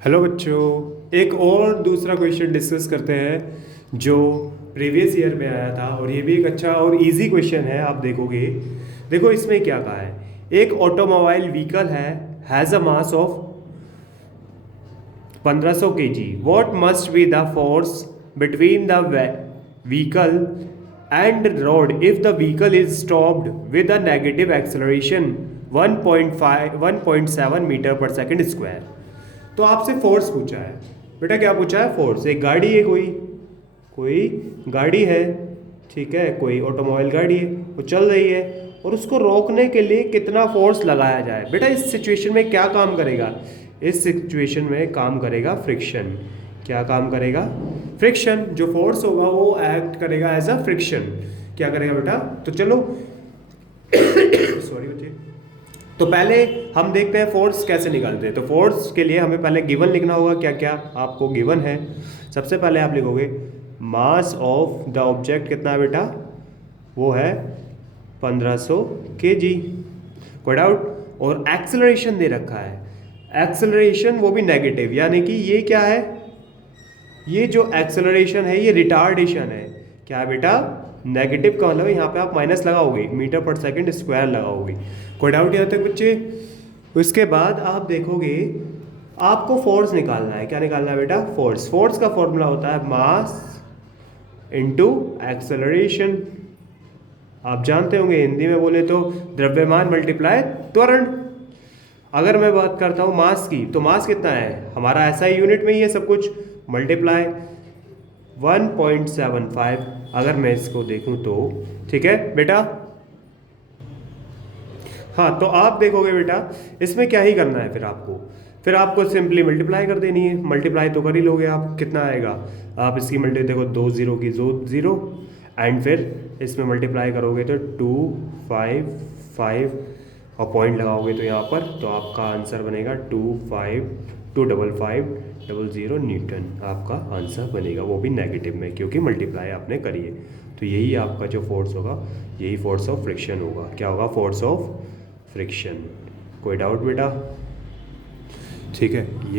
Hello बच्चों, एक और दूसरा क्वेश्चन डिस्कस करते हैं जो प्रीवियस ईयर में आया था और ये भी एक अच्छा और इजी क्वेश्चन है। आप देखोगे, देखो इसमें क्या कहा है। एक automobile vehicle has a mass of 1500 kg. What must be the force between the vehicle and road if the vehicle is stopped with a negative acceleration 1.7 metre पर सेकंड स्क्वायर। तो आपसे फोर्स पूछा है बेटा। क्या पूछा है? फोर्स। एक गाड़ी है, कोई कोई गाड़ी है, ठीक है, कोई ऑटोमोबाइल गाड़ी है, वो चल रही है और उसको रोकने के लिए कितना फोर्स लगाया जाए। बेटा इस सिचुएशन में क्या काम करेगा? इस सिचुएशन में काम करेगा फ्रिक्शन। क्या काम करेगा? फ्रिक्शन। जो फोर्स होगा वो एक्ट करेगा एज अ फ्रिक्शन। क्या करेगा बेटा? तो चलो सॉरी बच्चे, तो पहले हम देखते हैं फोर्स कैसे निकालते हैं। तो फोर्स के लिए हमें पहले गिवन लिखना होगा। क्या क्या आपको गिवन है? सबसे पहले आप लिखोगे मास ऑफ द ऑब्जेक्ट। कितना है बेटा? वो है 1500 kg। कोई डाउट? और एक्सेलरेशन दे रखा है, एक्सेलरेशन वो भी नेगेटिव, यानी कि ये क्या है? ये जो एक्सेलरेशन है ये रिटार्डेशन है। क्या है बेटा? नेगेटिव का मतलब यहाँ पे आप माइनस लगाओगे, मीटर पर सेकंड स्क्वायर लगाओगे। कोई डाउट यहाँ तक बच्चे? उसके बाद आप देखोगे आपको फोर्स निकालना है। क्या निकालना है बेटा? फोर्स। फोर्स का फॉर्मूला होता है मास इनटू एक्सेलरेशन। आप जानते होंगे, हिंदी में बोले तो द्रव्यमान मल्टीप्लाई त्वरण। अगर मैं बात करता हूँ मास की, तो मास कितना है हमारा? ऐसा ही यूनिट में ही है सब कुछ, मल्टीप्लाई 1.75। अगर मैं इसको देखूं तो ठीक है बेटा। हाँ, तो आप देखोगे बेटा इसमें क्या ही करना है फिर आपको सिंपली मल्टीप्लाई कर देनी है। मल्टीप्लाई तो कर ही लोगे आप। कितना आएगा? आप इसकी मल्टी देखो, दो जीरो की दो जीरो, एंड फिर इसमें मल्टीप्लाई करोगे तो 255 और पॉइंट लगाओगे तो यहाँ पर, तो आपका आंसर बनेगा 25550 न्यूटन। आपका आंसर बनेगा, वो भी नेगेटिव में, क्योंकि मल्टीप्लाई आपने करी है। तो यही आपका जो फोर्स होगा, यही फोर्स ऑफ फ्रिक्शन होगा। क्या होगा? Force of friction. कोई डाउट बेटा? ठीक है, ये